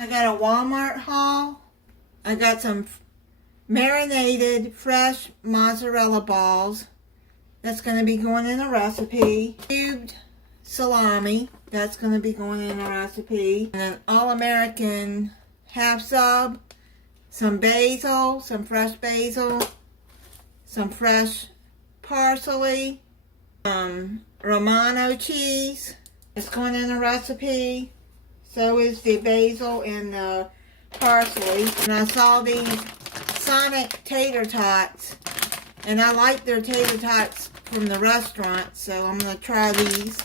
I got a Walmart haul. I got some marinated fresh mozzarella balls. That's going to be going in a recipe. Cubed salami. That's going to be going in a recipe. And an all-American half sub. Some basil, some fresh basil. Some fresh parsley. Romano cheese. It's going in a recipe. So is the basil and the parsley. And I saw these Sonic tater tots. And I like their tater tots from the restaurant. So I'm going to try these.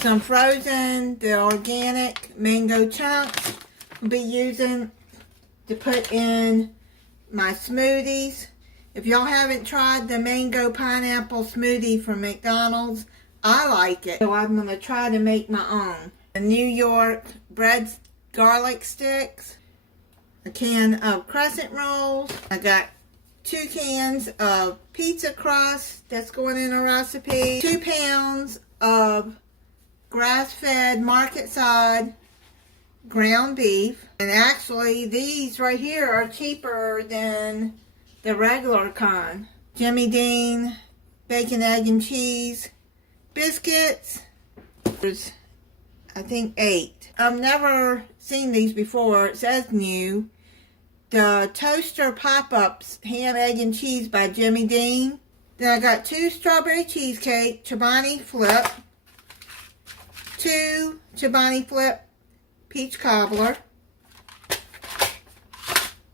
Some frozen, the organic mango chunks. I'll be using to put in my smoothies. If y'all haven't tried the mango pineapple smoothie from McDonald's, I like it. So I'm going to try to make my own. The New York bread garlic sticks. A can of crescent rolls. I got 2 cans of pizza crust. That's going in a recipe. 2 pounds of grass-fed market-side ground beef. And actually, these right here are cheaper than the regular kind. Jimmy Dean bacon, egg, and cheese biscuits. There's, I think, 8. I've never seen these before. It says new. The Toaster Pop-Ups Ham, Egg, and Cheese by Jimmy Dean. Then I got 2 strawberry cheesecake Chobani Flip. 2 Chobani Flip peach cobbler.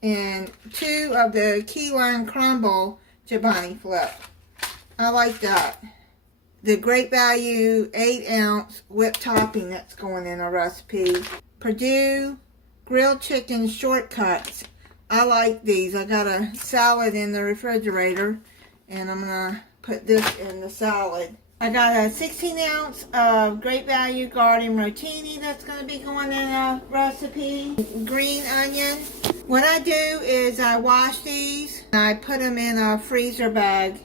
And 2 of the key lime crumble Chobani Flip. I like that. The Great Value 8-ounce whipped topping that's going in a recipe. Perdue grilled chicken shortcuts. I like these. I got a salad in the refrigerator and I'm going to put this in the salad. I got a 16-ounce of Great Value garden rotini that's going to be going in a recipe. Green onion. What I do is I wash these and I put them in a freezer bag.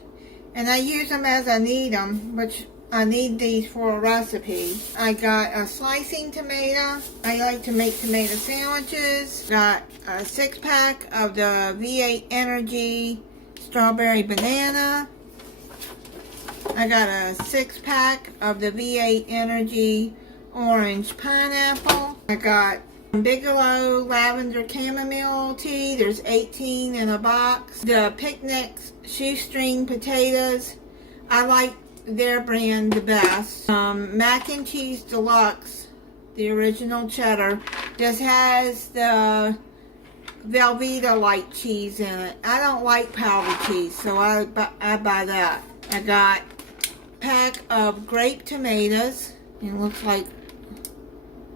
And I use them as I need them, which I need these for a recipe. I got a slicing tomato. I like to make tomato sandwiches. Got a 6-pack of the V8 Energy strawberry banana. I got a 6-pack of the V8 Energy orange pineapple. I got Bigelow lavender chamomile tea. There's 18 in a box. The Picnic's shoestring potatoes. I like their brand the best. Mac and cheese deluxe, the original cheddar. This has the Velveeta light cheese in it. I don't like powdered cheese, so I buy that. I got a pack of grape tomatoes. It looks like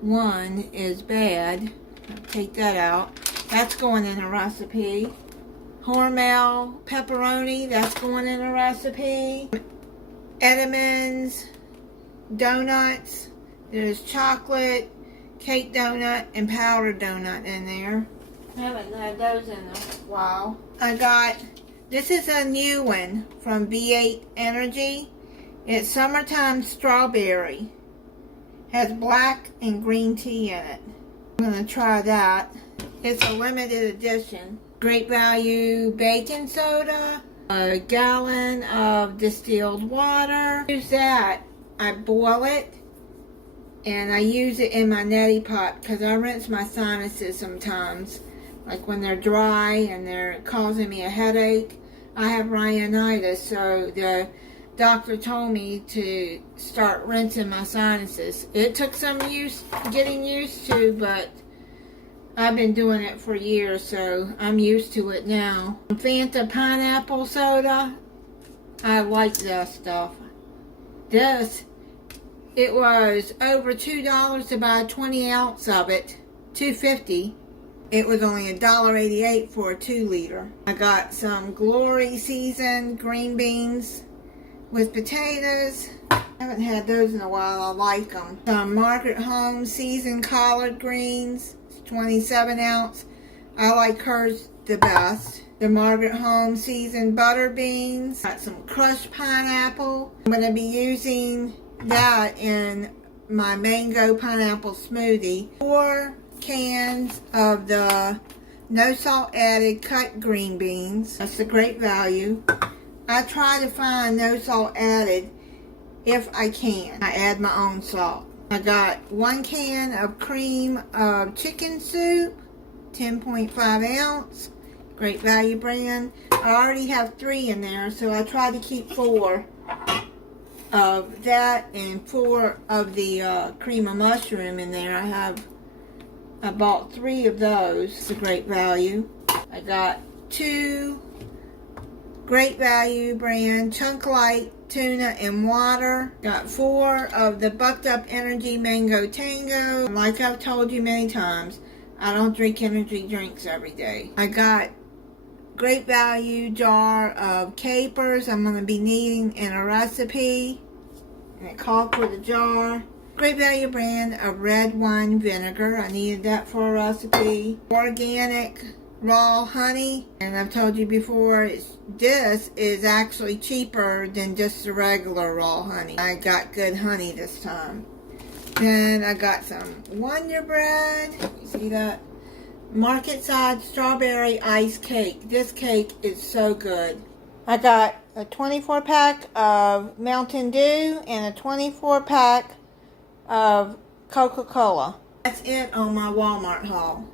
one is bad. I'll take that out. That's going in a recipe. Hormel pepperoni. That's going in a recipe. Edamons donuts. There's chocolate, cake donut, and powdered donut in there. I haven't had those in a while. I got, this is a new one from V8 Energy. It's summertime strawberry. Has black and green tea in it. I'm going to try that. It's a limited edition. Great Value baking soda. A gallon of distilled water. Use that. I boil it. And I use it in my neti pot because I rinse my sinuses sometimes. Like when they're dry and they're causing me a headache. I have rhinitis, so the doctor told me to start rinsing my sinuses. It took some getting used to, but I've been doing it for years, so I'm used to it now. Fanta pineapple soda. I like this stuff. This, it was over $2 to buy 20 ounce of it. $2.50. It was only $1.88 for a 2-liter. I got some Glory seasoned green beans with potatoes. I haven't had those in a while. I like them. Some Margaret Home seasoned collard greens. It's 27 ounce. I like hers the best. The Margaret Home seasoned butter beans. Got some crushed pineapple. I'm going to be using that in my mango pineapple smoothie. 4 cans of the no salt added cut green beans. That's a great value. I try to find no salt added if I can. I add my own salt. I got 1 can of cream of chicken soup, 10.5 ounce, Great Value brand. I already have 3 in there, so I try to keep 4 of that and 4 of the cream of mushroom in there. I bought 3 of those. It's a Great Value. I got 2 Great Value brand Chunk Light tuna and water. Got 4 of the Bucked Up Energy Mango Tango. Like I've told you many times, I don't drink energy drinks every day. I got Great Value jar of capers I'm going to be needing in a recipe. And it called for the jar. Great Value brand of red wine vinegar. I needed that for a recipe. Organic raw honey. And I've told you before, this is actually cheaper than just the regular raw honey. I got good honey this time. Then I got some Wonder Bread. You see that? Market Side Strawberry Ice Cake. This cake is so good. I got a 24 pack of Mountain Dew and a 24 pack of Coca-Cola. That's it on my Walmart haul.